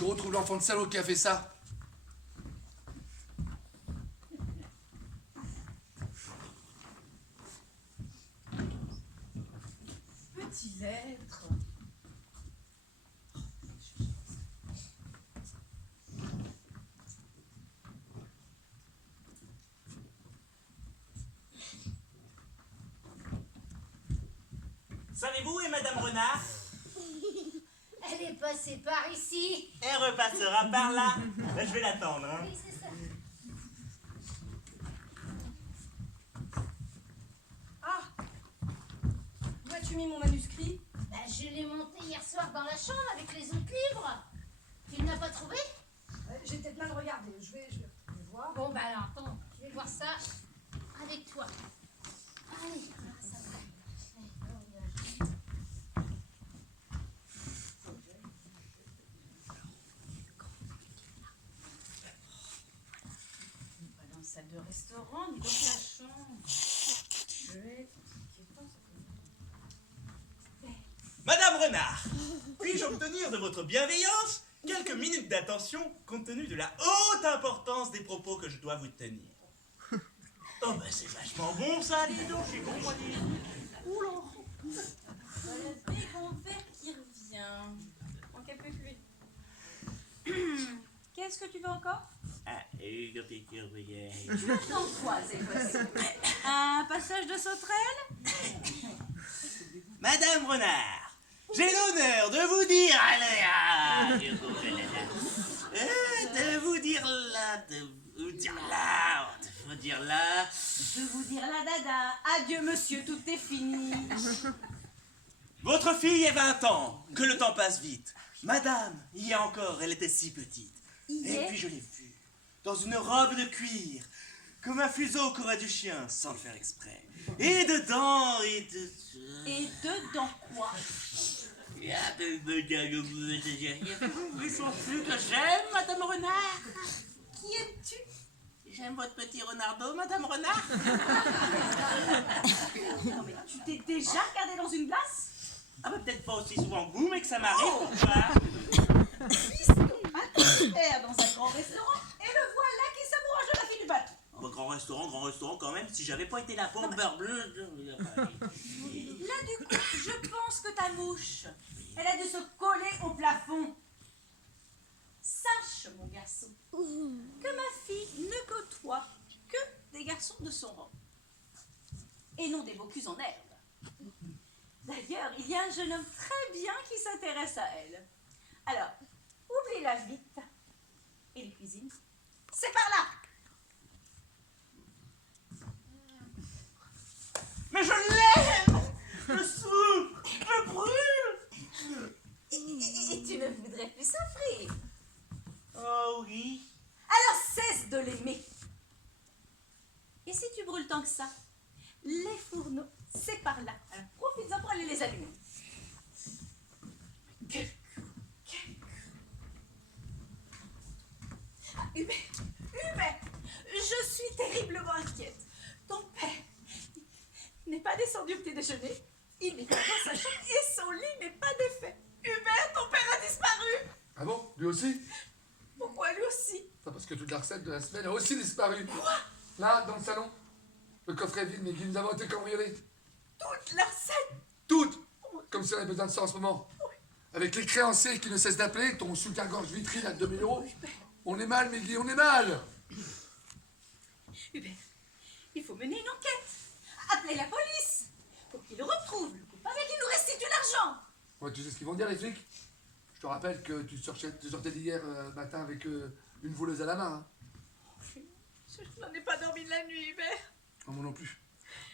Je retrouve l'enfant de salaud qui a fait ça. Petit lettre. Savez-vous où est Madame Renard? Elle est passée par ici. Elle repassera par là. Ben, je vais l'attendre. Hein. Oui, c'est ça. Ah! Où as-tu mis mon manuscrit? Ben, je l'ai monté hier soir dans la chambre avec les autres livres. Tu ne l'as pas trouvé? J'étais plein de regarder. Je vais voir. Bon, ben alors, attends, je vais voir ça avec toi. Allez, ça va. Pas dans la salle de restaurant, ni dans ta chambre. Je vais... Madame Renard, puis-je obtenir de votre bienveillance quelques minutes d'attention compte tenu de la haute importance des propos que je dois vous tenir? Oh ben c'est vachement bon ça, dis donc, je suis bon, moi, dis. Oula. Voilà le bégon vert qui revient. En quelques pluies. Qu'est-ce que tu veux encore? Ah, une piqûre de guerre. Dans quoi cette fois-ci? Un passage de sauterelle? Madame Renard, j'ai l'honneur de vous dire... de vous dire là, de vous dire là, de vous dire là... De vous dire la dada. Adieu monsieur, tout est fini. Votre fille a 20 ans, que le temps passe vite. Madame, hier encore, elle était si petite. Hier? Et puis je l'ai vue, dans une robe de cuir, comme un fuseau qu'aurait du chien, sans le faire exprès. Et dedans, Et dedans quoi? Mais sont plus que j'aime, Madame Renard. Qui aimes-tu? J'aime votre petit renardeau, Madame Renard. Non mais tu t'es déjà regardé dans une glace? Ah bah peut-être pas aussi souvent que vous, mais que ça m'arrive, pourquoi? Puisque atterre dans un grand restaurant et le voilà qui s'amourage de la fille du bateau. Bah, grand restaurant quand même, si j'avais pas été là pour le beurre bleu... Là du coup, je pense que ta mouche, elle a dû se coller au plafond. Sache, mon garçon, que ma fille ne côtoie que des garçons de son rang. Et non des bocus en herbe. D'ailleurs, il y a un jeune homme très bien qui s'intéresse à elle. Alors, oublie-la vite. Et les cuisines, c'est par là. Mais je l'aime! Je souffre! Je brûle! Et tu ne voudrais plus souffrir. Oh oui. Alors cesse de l'aimer. Et si tu brûles tant que ça, les fourneaux, c'est par là. Alors profites-en pour aller les allumer. Ah, Hubert, je suis terriblement inquiète. Ton père n'est pas descendu au petit déjeuner. Il n'est pas dans sa chambre et son lit n'est pas défait. Hubert, ton père a disparu. Ah bon? Lui aussi? Pourquoi lui aussi? C'est parce que toute la recette de la semaine a aussi disparu. Là, dans le salon. Le coffret est vide, mais nous avons été cambriolés. Toute la recette. Toutes! Comme si on avait besoin de ça en ce moment. avec les créanciers qui ne cessent d'appeler, ton soutien-gorge vitrine à 2000 €. On est mal, Mehdi, on est mal. Hubert, il faut mener une enquête. Appeler la police pour qu'ils retrouvent le coupable et qu'ils nous restituent l'argent. Ouais, tu sais ce qu'ils vont dire, les flics? Je te rappelle que tu sortais d'hier matin avec une voleuse à la main. Hein. Je n'en ai pas dormi de la nuit, Hubert. Non, moi non plus.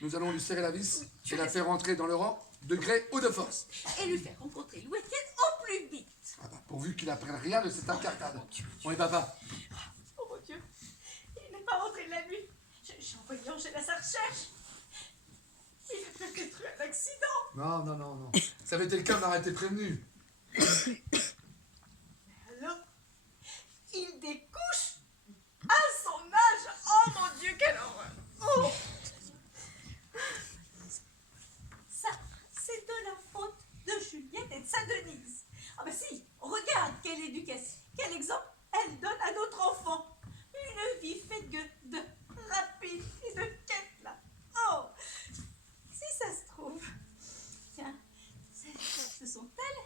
Nous allons lui serrer la vis et la faire rentrer dans le rang de gré ou de force. Et lui faire rencontrer Louis Etienne au plus vite. Ah bah, pourvu qu'il apprenne rien de cette incartade. On est papa. Oh mon Dieu, il n'est pas rentré de la nuit. J'ai envoyé Angèle à sa recherche. Il a peut-être eu un accident. Non. Ça avait été le cas, on aurait été prévenu. Alors, il découche à son âge. Oh mon Dieu, quelle horreur. Oh. Ça, c'est de la faute de Juliette et de sa Denise. Ah ben si, regarde quelle éducation, quel exemple elle donne à notre enfant. Une vie faite de rapide et de quête là. Oh, si ça se trouve, tiens, ce sont elles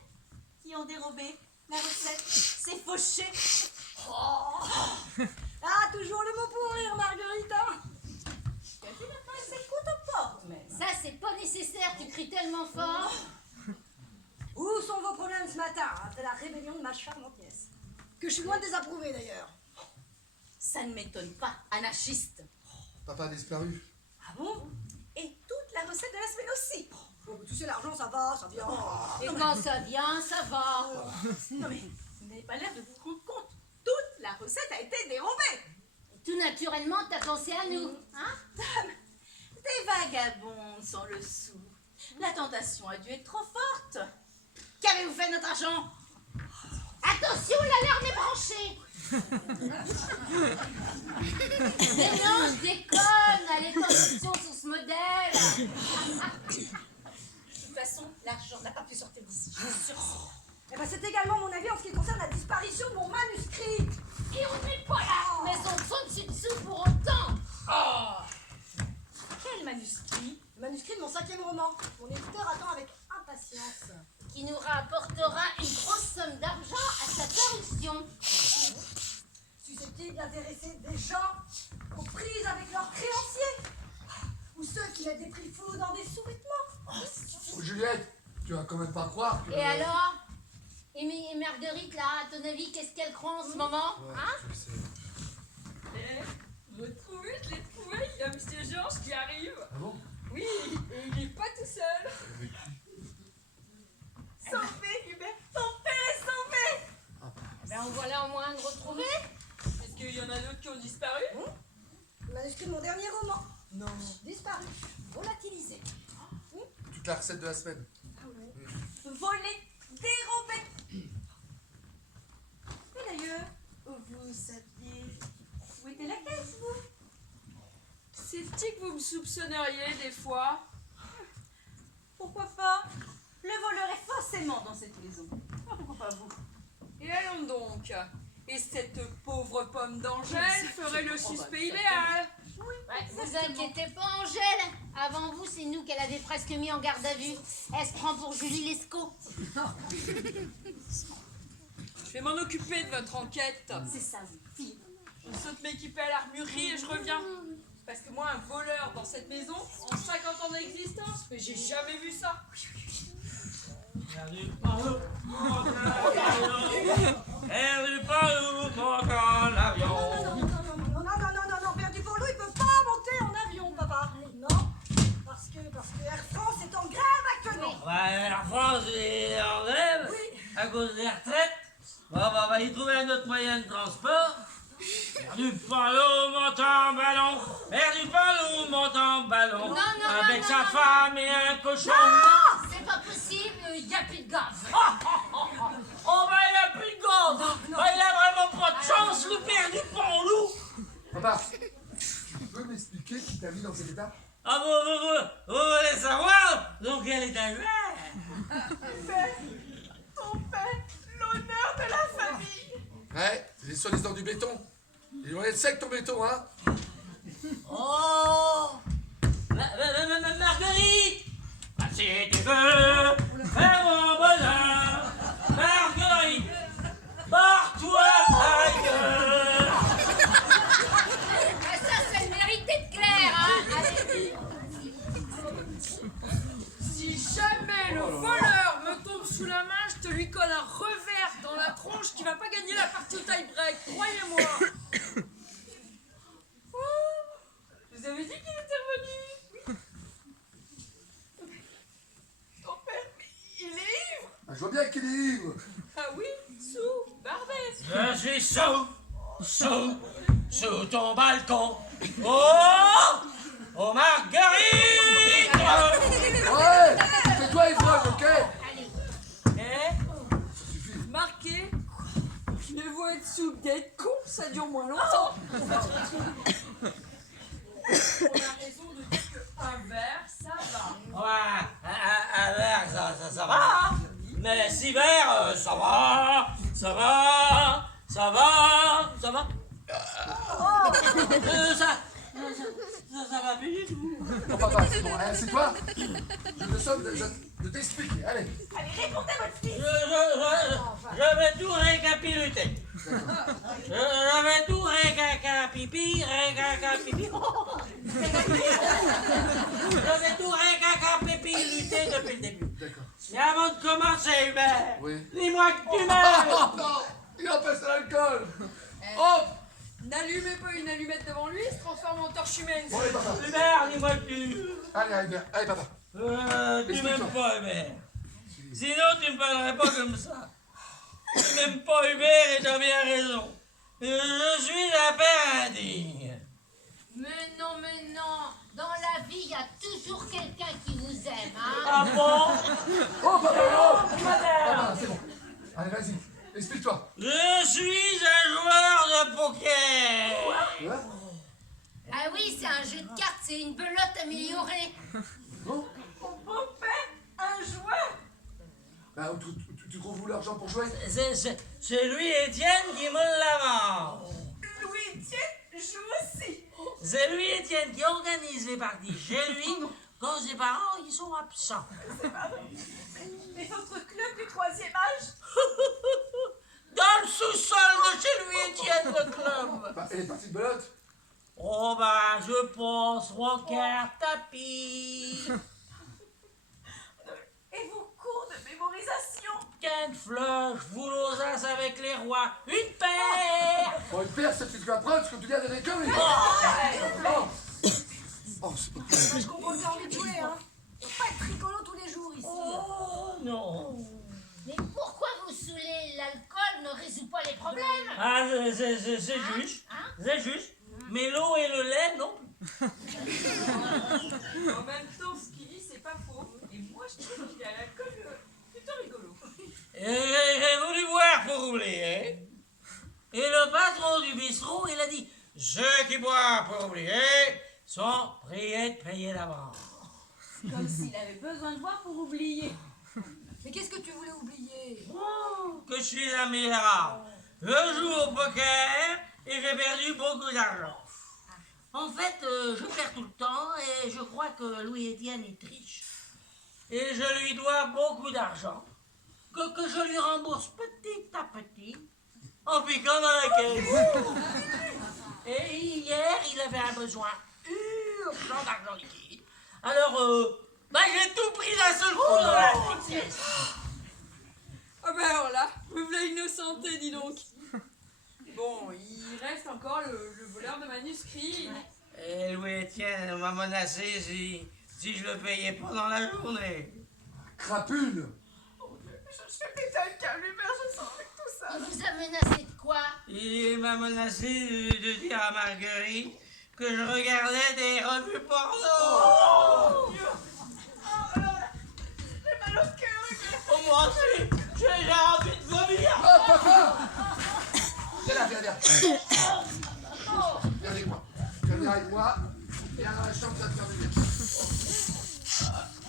qui ont dérobé la recette. C'est fauché. Oh. Ah, toujours le mot pour rire, Marguerita. Tu as vu la fin, c'est coup de porte, mais... Ça, c'est pas nécessaire, tu cries tellement fort. Où sont vos problèmes ce matin, après la rébellion de ma charmante nièce? Que je suis loin de désapprouver d'ailleurs. Ça ne m'étonne pas, anarchiste. Papa a disparu. Ah bon? Et toute la recette de la semaine aussi. Bon, tu sais, l'argent, ça va, ça vient. Et quand ça vient, ça va. Non mais, vous n'avez pas l'air de vous rendre compte. Toute la recette a été dérobée. Tout naturellement, t'as pensé à nous, hein? Dame, des vagabonds sans le sou. La tentation a dû être trop forte. Qu'avez-vous fait de notre argent? Attention, l'alarme est branchée. Mais non, je déconne, elle est en option sur ce modèle. De toute façon, l'argent n'a pas pu sortir d'ici. Je suis sûre. Eh ben, c'est également mon avis en ce qui concerne la disparition de mon manuscrit. Et on n'est pas là, mais on fonde dessus pour autant. Quel manuscrit? Le manuscrit de mon 5e roman. Mon éditeur attend avec impatience. Qui nous rapportera une grosse somme d'argent à sa parution. Susceptible d'intéresser des gens aux prises avec leurs créanciers. Ou ceux qui mettent des prix fous dans des sous-vêtements. Oh, Juliette, tu vas quand même pas croire que... Et alors? Et Marguerite, là, à ton avis, qu'est-ce qu'elle croit en ce moment? Ouais, Hein? je sais. Je l'ai trouvé, il y a Monsieur Georges qui arrive. Ah bon? Oui, et il n'est pas tout seul. Avec qui? Sauvé, Hubert. Ton père est sauvé. Ben, en voilà au moins de retrouver. Est-ce qu'il y en a d'autres qui ont disparu? Le manuscrit de mon dernier roman. Non. Disparu. Volatilisé. Toute la recette de la semaine. Volé, dérobé. Et d'ailleurs, vous saviez où était la caisse, vous? C'est-il que vous me soupçonneriez des fois? Pourquoi pas? Le voleur est forcément dans cette maison. Ah, pourquoi pas vous? Et allons donc. Et cette pauvre pomme d'Angèle ferait le suspect idéal. Ouais, vous inquiétez pas, Angèle. Avant vous, c'est nous qu'elle avait presque mis en garde à vue. Elle se prend pour Julie Lescaut. Je vais m'en occuper de votre enquête. C'est ça, vous, fille. Je saute m'équiper à l'armurerie et je reviens. Parce que moi, un voleur dans cette maison, en 50 ans d'existence, mais j'ai jamais vu ça. Non, perdu pour lui, il peut pas monter en avion, papa. Non, parce que Air France est en grève actuellement. Bah, Air France est en grève à cause des retraites. Bon, bah, on va y trouver un autre moyen de transport. Perdu par l'eau, monte en ballon. Perdu par l'eau, monte en ballon. Non, Avec sa femme et un cochon. C'est pas possible, il n'y a plus de gaz. Oh, bah, il a plus de gaz. Bah, il a vraiment pas de chance, le perdu par loup. Papa, tu peux m'expliquer qui t'a mis dans cet état? Ah, vous voulez savoir dans quel état je vais? Ton père, l'honneur de la famille. Ouais, c'est les soi-disant du béton. Il doit être sec ton béton, hein? Oh, Marguerite, si tu veux faire mon bonheur, Blanche qui va pas gagner la partie au tie-break, croyez-moi. Je vous avais dit qu'il était revenu. Ton père, il est ivre. Ah, je vois bien qu'il est ivre. Ah oui, sous Barbès. Je suis sous ton balcon. Oh, Marguerite! Ouais, tais-toi, ivrogne, ok? Eh, Suffit. marqué. Mieux vaut être sous que d'être con, ça dure moins longtemps. On a raison de dire qu'un verre, ça va. Ouais, un verre, ça va. Mais 6 verres, ça va. Ça va va plus du tout. Non, papa, c'est bon. Allez, c'est toi. Je me somme de t'expliquer. Allez. Allez, répondez à votre fille. Je vais tout récapituler. Je vais tout récapipi. Je vais tout récapipiluter depuis le début. D'accord. Mais avant de commencer, Hubert, Oui. dis-moi que tu Oh m'aimes. non, il a passé l'alcool. Oh. N'allumez pas une allumette devant lui, il se transforme en torche humaine. Bon, allez, papa. Hubert, dis-moi que tu... Allez, papa. Tu m'aimes pas, Hubert. Sinon, tu me parlerais pas comme ça. Tu m'aimes pas, Hubert, et t'as bien raison. Je suis un père indigne. Mais non. Dans la vie, il y a toujours quelqu'un qui vous aime, hein. Ah bon? Oh, papa, oh. Madame, Papa, c'est bon. Allez, vas-y. Explique-toi. je suis un joueur de poker. Quoi? Ah oui, c'est un jeu de cartes, c'est une belote améliorée. Non? Mon beau-père, un joueur. Bah, où tu trouves où l'argent pour jouer? C'est lui, Étienne, qui me la vend. Louis-Étienne joue aussi. C'est lui, Étienne, qui organise les parties chez lui quand ses parents ils sont absents. Et votre club du 3e âge? Dans le sous-sol de chez lui, Étienne, le club. Bah, et les parties de belote? Oh ben, je pense, rocker, tapis, Et vos cours de mémorisation? Ken flush, boule aux as avec les rois, une paire. Bon, une paire, c'est ce que tu vas prendre, parce que tu gardes des conneries. Oh. Oh, c'est pas... Moi, je comprends que t'as envie de jouer, hein. Faut pas être rigolo tous les jours ici. Oh non. Mais pourquoi vous saoulez? L'alcool ne résout pas les problèmes. Ah, c'est juste, Hein? c'est juste. Mais l'eau et le lait, non. En même temps, ce qu'il dit, c'est pas faux. Et moi, je trouve qu'il a l'alcool plutôt rigolo. J'ai voulu boire pour oublier, hein. Et le patron du bistrot, il a dit, ceux qui boivent pour oublier sont priés de payer d'avance. Comme s'il avait besoin de voir pour oublier. Mais qu'est-ce que tu voulais oublier? Que je suis un misérable. Je joue au poker et j'ai perdu beaucoup d'argent. En fait, je perds tout le temps et je crois que Louis-Étienne est triche. Et je lui dois beaucoup d'argent que je lui rembourse petit à petit en piquant dans la caisse. Et hier, il avait un besoin urgent d'argent liquide. Alors, j'ai tout pris d'un seul coup dans la caisse. Ah ben alors là, me voilà innocenté, dis donc. Bon, il reste encore le voleur de manuscrits. Et Louis-Étienne m'a menacé si je le payais pas dans la journée. Crapule. Je suis pété un câble, Hubert, je sens avec tout ça. Il vous a menacé de quoi? Il m'a menacé de dire à Marguerite que je regardais des revues porno. J'ai mal au cœur. Oh, moi aussi, j'ai envie de vomir. Oh, papa. Viens là, viens. Viens avec moi. Viens avec moi. Viens dans la chambre, ça va te faire du bien.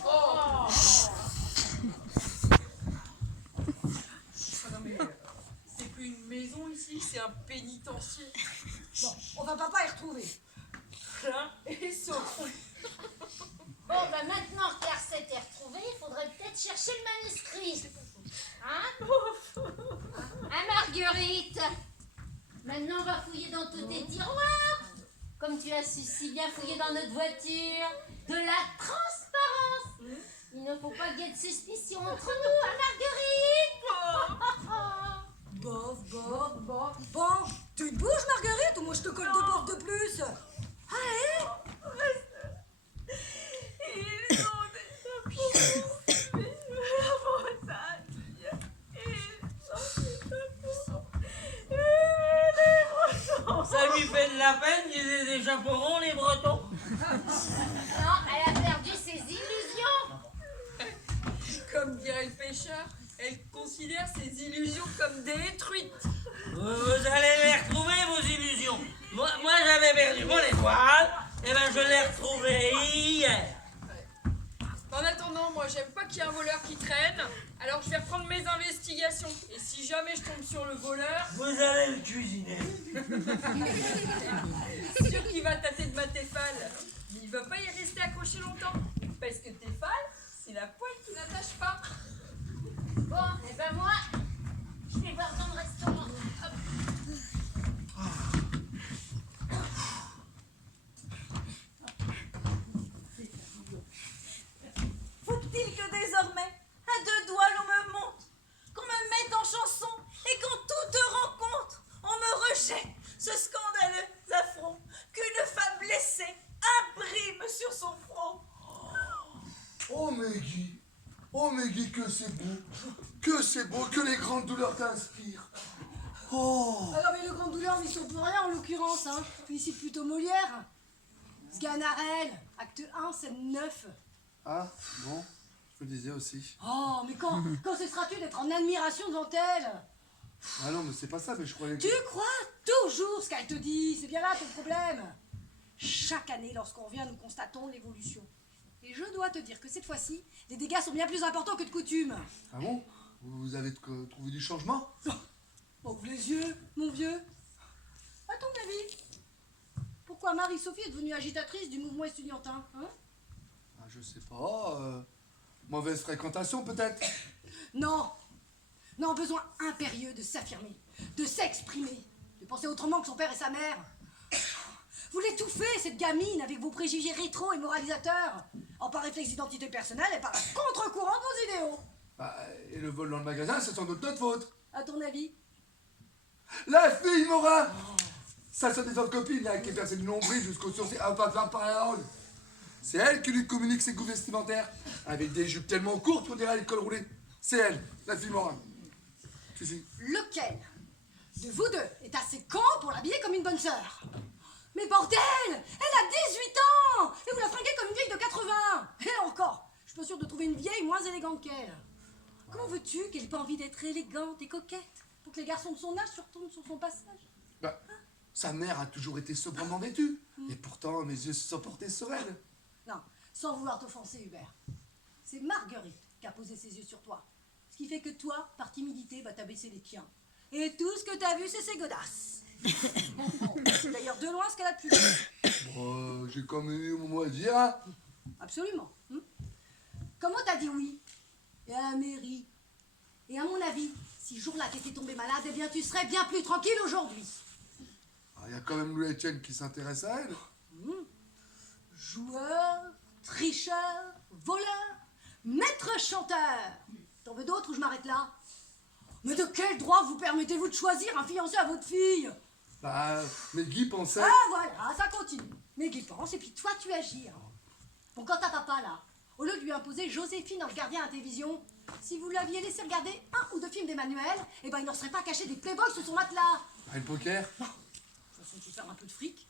Oh. Non mais, c'est plus une maison ici, c'est un pénitencier. Bon, on va pas y retrouver. Plein et sauf. Bon, ben maintenant que l'Arcette est retrouvée, il faudrait peut-être chercher le manuscrit. Hein? Hein, Marguerite? Maintenant, on va fouiller dans tous tes tiroirs. Comme tu as su si bien fouiller dans notre voiture. De la transparence. Il ne faut pas qu'il y ait de suspicion entre nous, hein, Marguerite? Bof. plus. Allez. Ils ont déjà poursuivi la Bretagne. Les Bretons. Ça lui fait de la peine qu'ils aient des chaperons, les Bretons. Non, elle a perdu ses illusions. Comme dirait le pêcheur, elle considère ses illusions comme détruites. Vous allez les retrouver, vos illusions. Moi j'avais perdu mon étoile, et ben je l'ai retrouvée hier. En attendant, moi j'aime pas qu'il y ait un voleur qui traîne, alors je vais reprendre mes investigations. Et si jamais je tombe sur le voleur, Vous allez le cuisiner. sûr qu'il va tâter de ma téfale. Mais il va pas y rester accroché longtemps. Parce que téfale, c'est la poêle qui n'attache pas. Bon, et ben moi, je vais voir dans le restaurant. Hop. Faut-il que désormais, à deux doigts, l'on me montre, qu'on me mette en chanson, et qu'en toute rencontre, on me rejette ce scandaleux affront qu'une femme blessée imprime sur son front. Oh Meggy, que c'est beau, que les grandes douleurs t'inspirent. Oh, Alors, mais le grand douleur n'y sont pour rien en l'occurrence, hein. Félicite plutôt Molière. Sganarelle, acte 1, scène 9. ah, bon, je me disais aussi. Oh, mais quand cesseras-tu d'être en admiration devant elle? Ah non, mais c'est pas ça, mais je croyais que... Tu crois toujours ce qu'elle te dit, c'est bien là ton problème. Chaque année, lorsqu'on revient, nous constatons l'évolution. Et je dois te dire que cette fois-ci, les dégâts sont bien plus importants que de coutume. Ah bon? Vous avez trouvé du changement? Ouvre les yeux, mon vieux. À ton avis, pourquoi Marie-Sophie est devenue agitatrice du mouvement estudiantin, hein? Ah, je sais pas, mauvaise fréquentation peut-être? Non, non, besoin impérieux de s'affirmer, de s'exprimer, de penser autrement que son père et sa mère. Vous l'étouffez, cette gamine, avec vos préjugés rétro et moralisateurs. En par réflexe d'identité personnelle et par la contre-courant de vos idéaux. Bah, et le vol dans le magasin, c'est sans doute notre faute. À ton avis? La fille Morin! Ça sont des autres copines là, qui est percée du nombril jusqu'au sourcil à pas faire par la langue. C'est elle qui lui communique ses goûts vestimentaires, avec des jupes tellement courtes qu'on dirait le col roulé. C'est elle, la fille Morin. Si. Lequel de vous deux est assez con pour l'habiller comme une bonne sœur? Mais bordel! Elle a 18 ans! Et vous la fringuez comme une vieille de 80! Et encore, je suis pas sûre de trouver une vieille moins élégante qu'elle. Comment veux-tu qu'elle ait pas envie d'être élégante et coquette pour que les garçons de son âge se retournent sur son passage? Bah, sa mère a toujours été sobrement vêtue. Et pourtant, mes yeux se sont portés sur elle. Non, sans vouloir t'offenser, Hubert. C'est Marguerite qui a posé ses yeux sur toi. Ce qui fait que toi, par timidité, bah, t'as baissé les tiens. Et tout ce que t'as vu, c'est ses godasses. C'est d'ailleurs de loin ce qu'elle a de plus beau. Oh, j'ai quand même eu mon mot à dire. Hein. Absolument. Comment t'as dit oui? Et à la mairie. Et à mon avis, si ce jour-là t'étais tombé malade, eh bien tu serais bien plus tranquille aujourd'hui. Il y a quand même Louis Etienne qui s'intéresse à elle. Joueur, tricheur, voleur, maître chanteur. T'en veux d'autres ou je m'arrête là? Mais de quel droit vous permettez-vous de choisir un fiancé à votre fille? Bah, mais Guy pensait... Ah voilà, ça continue. Mais Guy pense et puis toi tu agis. Bon, quand ta papa là, au lieu de lui imposer Joséphine en gardien à la télévision, si vous l'aviez laissé regarder un ou deux films d'Emmanuel, eh ben il n'en serait pas caché des playboys sous son matelas. Ah, le poker? De toute façon, tu faire un peu de fric.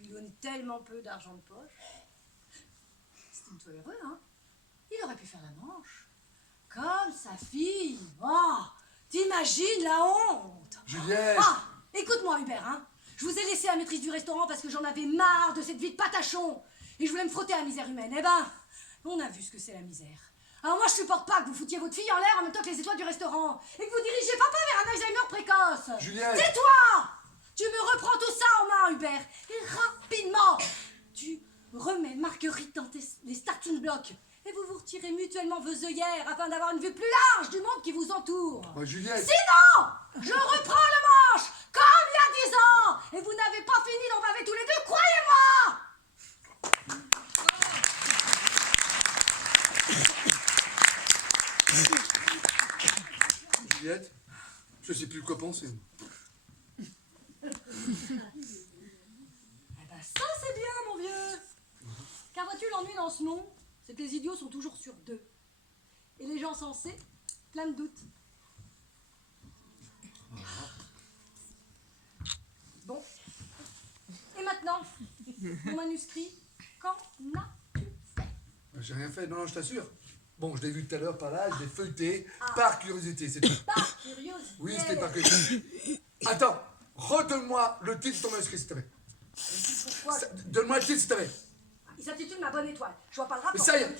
Il donne tellement peu d'argent de poche. Estime-toi heureux, hein. Il aurait pu faire la manche. Comme sa fille. Oh, t'imagines la honte? Juliette! Ah, écoute-moi Hubert, hein. Je vous ai laissé la maîtrise du restaurant parce que j'en avais marre de cette vie de patachon. Et je voulais me frotter à la misère humaine. Eh ben, on a vu ce que c'est la misère. Alors moi je supporte pas que vous foutiez votre fille en l'air en même temps que les étoiles du restaurant. Et que vous dirigiez papa vers un Alzheimer précoce. Juliette! Tais-toi! Tu me reprends tout ça en main, Hubert. Et rapidement, tu remets Marguerite dans les starting blocks. Et vous vous retirez mutuellement vos œillères afin d'avoir une vue plus large du monde qui vous entoure. Oh, Juliette! Sinon, je reprends le manche, comme il y a 10 ans. Et vous n'avez pas fini d'en baver tous les deux, croyez-moi. Juliette, je sais plus quoi penser. Car vois-tu, l'ennui dans ce monde, c'est que les idiots sont toujours sur 2. Et les gens sensés, plein de doutes. Bon. Et maintenant, mon manuscrit, qu'en as-tu fait? J'ai rien fait, non, je t'assure. Bon, je l'ai vu tout à l'heure par là, je l'ai feuilleté par curiosité, c'est tout. Par curiosité. Oui, c'était par curiosité. Attends, redonne-moi le titre de ton manuscrit, s'il te plaît. Pourquoi? Donne-moi le titre, s'il te plaît. Il s'intitule Ma bonne étoile. Je vois pas le Mais rapport. ça y est,